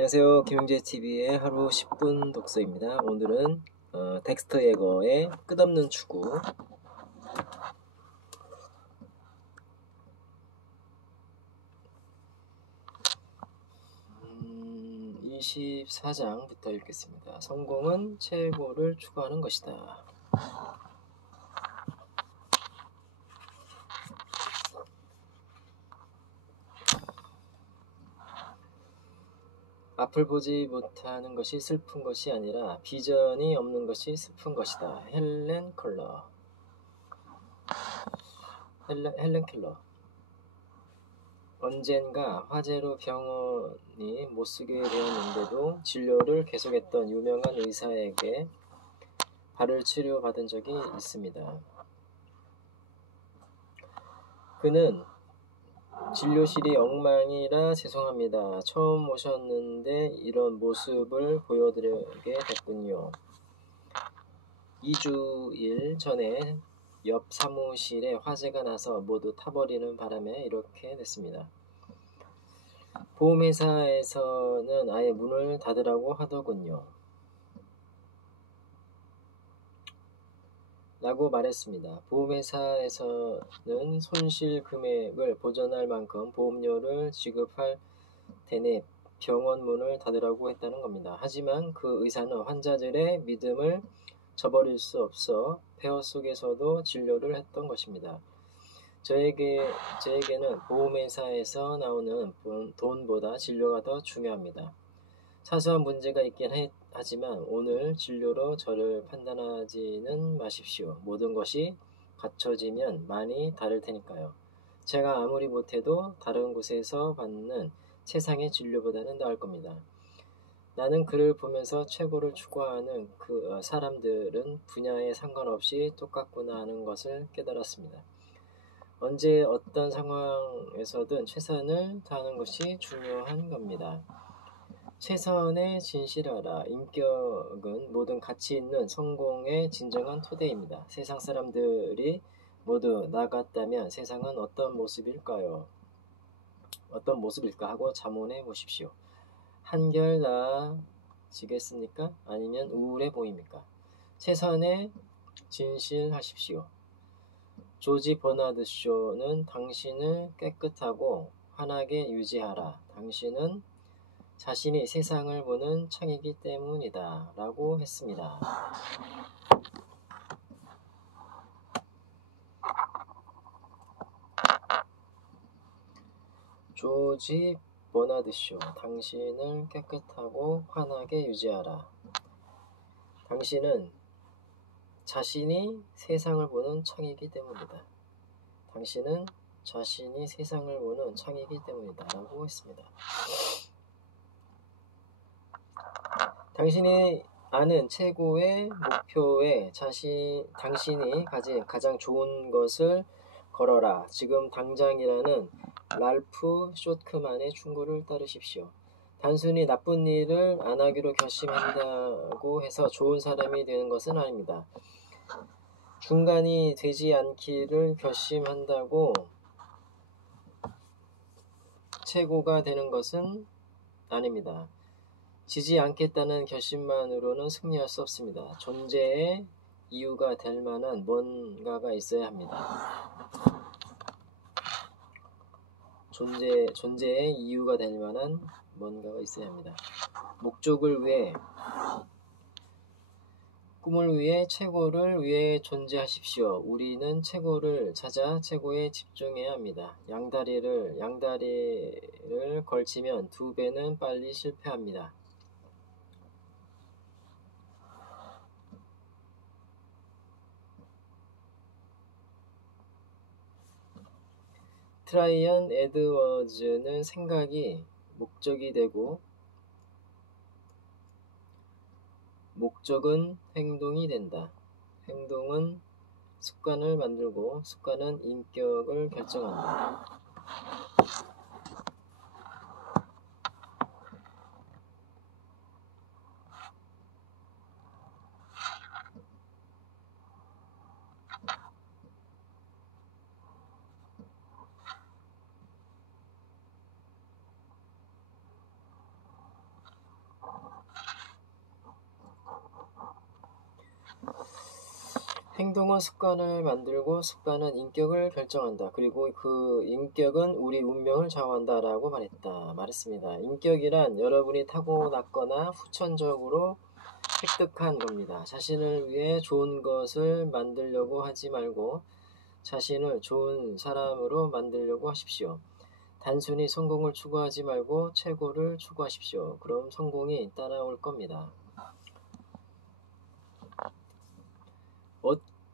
안녕하세요. 김용재TV의 하루 10분 독서입니다. 오늘은 덱스터 예거의 끝없는 추구 24장부터 읽겠습니다. 성공은 최고를 추구하는 것이다. 앞을 보지 못하는 것이 슬픈 것이 아니라 비전이 없는 것이 슬픈 것이다. 헬렌 켈러. 언젠가 화재로 병원이 못쓰게 되었는데도 진료를 계속했던 유명한 의사에게 발을 치료받은 적이 있습니다. 그는 진료실이 엉망이라 죄송합니다. 처음 오셨는데 이런 모습을 보여드리게 됐군요. 2주일 전에 옆 사무실에 화재가 나서 모두 타버리는 바람에 이렇게 됐습니다. 보험회사에서는 아예 문을 닫으라고 하더군요. 라고 말했습니다. 보험회사에서는 손실 금액을 보전할 만큼 보험료를 지급할 테니 병원 문을 닫으라고 했다는 겁니다. 하지만 그 의사는 환자들의 믿음을 저버릴 수 없어 폐허 속에서도 진료를 했던 것입니다. 저에게는 보험회사에서 나오는 돈보다 진료가 더 중요합니다. 사소한 문제가 있긴 하지만 오늘 진료로 저를 판단하지는 마십시오. 모든 것이 갖춰지면 많이 다를 테니까요. 제가 아무리 못해도 다른 곳에서 받는 세상의 진료보다는 나을 겁니다. 나는 그를 보면서 최고를 추구하는 그 사람들은 분야에 상관없이 똑같구나 하는 것을 깨달았습니다. 언제 어떤 상황에서든 최선을 다하는 것이 중요한 겁니다. 최선에 진실하라. 인격은 모든 가치 있는 성공의 진정한 토대입니다. 세상 사람들이 모두 나갔다면 세상은 어떤 모습일까 하고 자문해 보십시오. 한결 나아지겠습니까? 아니면 우울해 보입니까? 최선에 진실하십시오. 조지 버나드 쇼는 당신을 깨끗하고 환하게 유지하라. 당신은 자신이 세상을 보는 창이기 때문이다. 라고 했습니다. 조지 버나드 쇼. 당신을 깨끗하고 환하게 유지하라. 당신은 자신이 세상을 보는 창이기 때문이다. 당신은 자신이 세상을 보는 창이기 때문이다. 라고 했습니다. 당신이 아는 최고의 목표에 당신이 가진 가장 좋은 것을 걸어라. 지금 당장이라는 랄프 쇼트만의 충고를 따르십시오. 단순히 나쁜 일을 안 하기로 결심한다고 해서 좋은 사람이 되는 것은 아닙니다. 중간이 되지 않기를 결심한다고 최고가 되는 것은 아닙니다. 지지 않겠다는 결심만으로는 승리할 수 없습니다. 존재의 이유가 될 만한 뭔가가 있어야 합니다. 존재의 이유가 될 만한 뭔가가 있어야 합니다. 목적을 위해, 꿈을 위해, 최고를 위해 존재하십시오. 우리는 최고를 찾아 최고에 집중해야 합니다. 양다리를 걸치면 2배는 빨리 실패합니다. 트라이언 에드워즈는 생각이 목적이 되고 목적은 행동이 된다. 행동은 습관을 만들고 습관은 인격을 결정한다. 행동은 습관을 만들고 습관은 인격을 결정한다. 그리고 그 인격은 우리 운명을 좌우한다 라고 말했습니다. 인격이란 여러분이 타고났거나 후천적으로 획득한 겁니다. 자신을 위해 좋은 것을 만들려고 하지 말고 자신을 좋은 사람으로 만들려고 하십시오. 단순히 성공을 추구하지 말고 최고를 추구하십시오. 그럼 성공이 따라올 겁니다.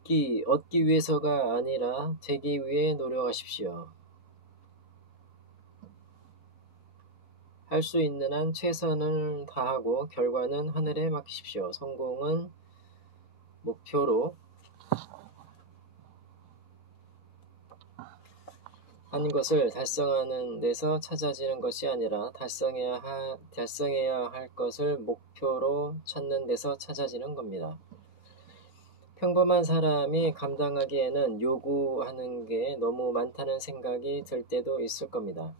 얻기 위해서가 아니라 되기 위해 노력하십시오. 할 수 있는 한 최선을 다하고 결과는 하늘에 맡기십시오. 성공은 목표로 한 것을 달성하는 데서 찾아지는 것이 아니라 달성해야 할 것을 목표로 찾는 데서 찾아지는 겁니다. 평범한 사람이 감당하기에는 요구하는 게 너무 많다는 생각이 들 때도 있을 겁니다.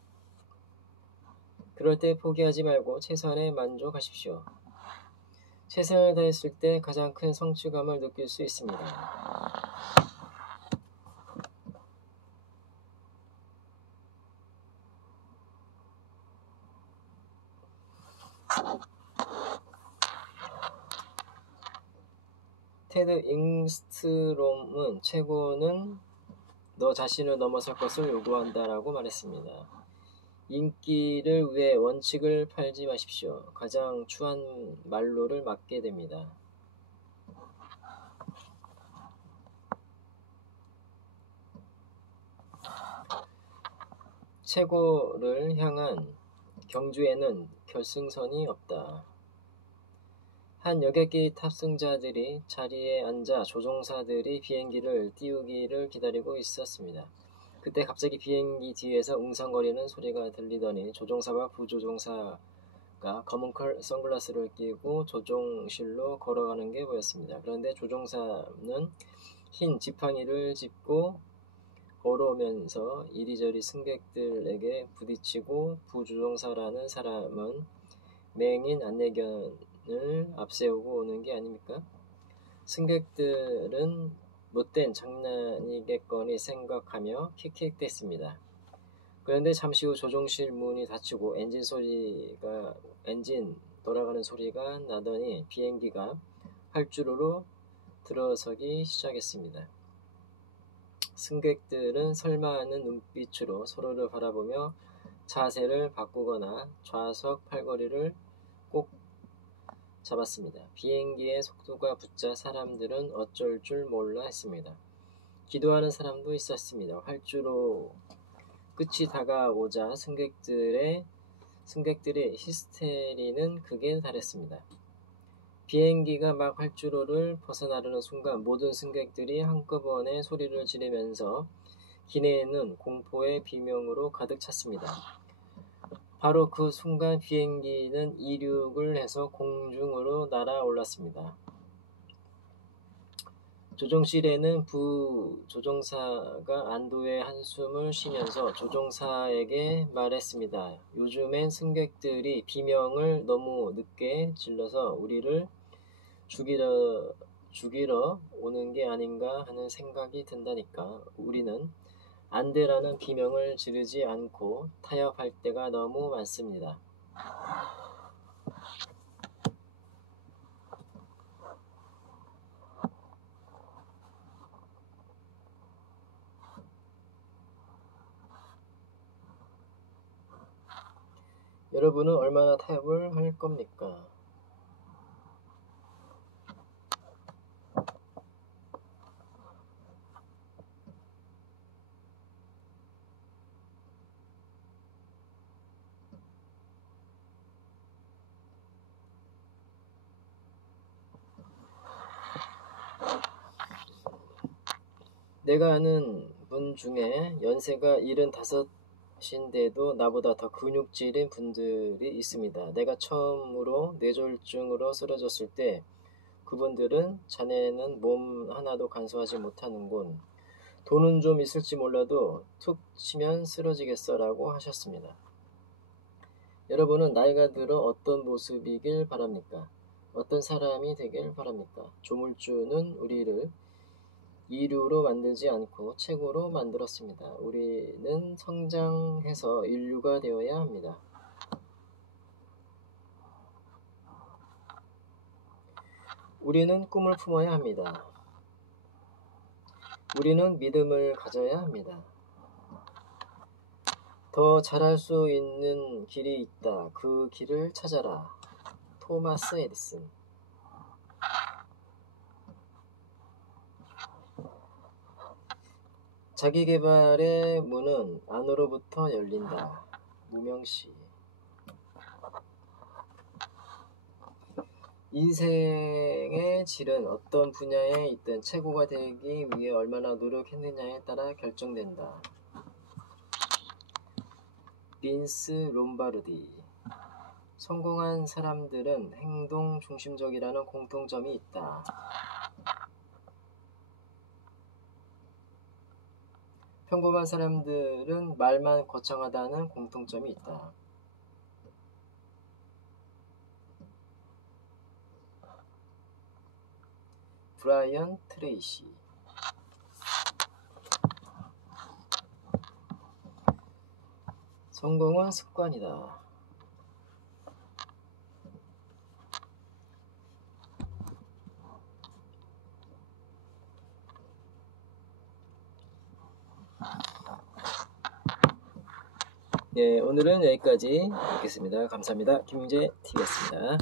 그럴 때 포기하지 말고 최선에 만족하십시오. 최선을 다했을 때 가장 큰 성취감을 느낄 수 있습니다. 테드 잉스트롬은 최고는 너 자신을 넘어설 것을 요구한다라고 말했습니다. 인기를 위해 원칙을 팔지 마십시오. 가장 추한 말로를 맞게 됩니다. 최고를 향한 경주에는 결승선이 없다. 한 여객기 탑승자들이 자리에 앉아 조종사들이 비행기를 띄우기를 기다리고 있었습니다. 그때 갑자기 비행기 뒤에서 웅성거리는 소리가 들리더니 조종사와 부조종사가 검은 선글라스를 끼고 조종실로 걸어가는 게 보였습니다. 그런데 조종사는 흰 지팡이를 짚고 걸어오면서 이리저리 승객들에게 부딪히고 부조종사라는 사람은 맹인 안내견을 앞세우고 오는 게 아닙니까? 승객들은 못된 장난이겠거니 생각하며 킥킥댔습니다. 그런데 잠시 후 조종실 문이 닫히고 엔진 돌아가는 소리가 나더니 비행기가 활주로로 들어서기 시작했습니다. 승객들은 설마 하는 눈빛으로 서로를 바라보며 자세를 바꾸거나 좌석 팔걸이를 꼭 잡았습니다. 비행기의 속도가 붙자 사람들은 어쩔 줄 몰라 했습니다. 기도하는 사람도 있었습니다. 활주로 끝이 다가오자 승객들의 히스테리는 극에 달했습니다. 비행기가 막 활주로를 벗어나려는 순간 모든 승객들이 한꺼번에 소리를 지르면서 기내에는 공포의 비명으로 가득 찼습니다. 바로 그 순간 비행기는 이륙을 해서 공중으로 날아올랐습니다. 조종실에는 부조종사가 안도의 한숨을 쉬면서 조종사에게 말했습니다. 요즘엔 승객들이 비명을 너무 늦게 질러서 우리를 죽이러 오는 게 아닌가 하는 생각이 든다니까. 우리는 안돼라는 비명을 지르지 않고 타협할 때가 너무 많습니다. 여러분은 얼마나 타협을 할 겁니까? 내가 아는 분 중에 연세가 75인데도 나보다 더 근육질인 분들이 있습니다. 내가 처음으로 뇌졸중으로 쓰러졌을 때 그분들은 자네는 몸 하나도 간소하지 못하는군. 돈은 좀 있을지 몰라도 툭 치면 쓰러지겠어 라고 하셨습니다. 여러분은 나이가 들어 어떤 모습이길 바랍니까? 어떤 사람이 되길 바랍니까? 조물주는 우리를 이류로 만들지 않고 최고로 만들었습니다. 우리는 성장해서 인류가 되어야 합니다. 우리는 꿈을 품어야 합니다. 우리는 믿음을 가져야 합니다. 더 잘할 수 있는 길이 있다. 그 길을 찾아라. 토마스 에디슨. 자기계발의 문은 안으로부터 열린다. 무명시. 인생의 질은 어떤 분야에 있든 최고가 되기 위해 얼마나 노력했느냐에 따라 결정된다. 빈스 롬바르디. 성공한 사람들은 행동 중심적이라는 공통점이 있다. 평범한 사람들은 말만 거창하다는 공통점이 있다. 브라이언 트레이시. 성공은 습관이다. 네, 오늘은 여기까지 하겠습니다. 감사합니다. 김윤재 TV였습니다.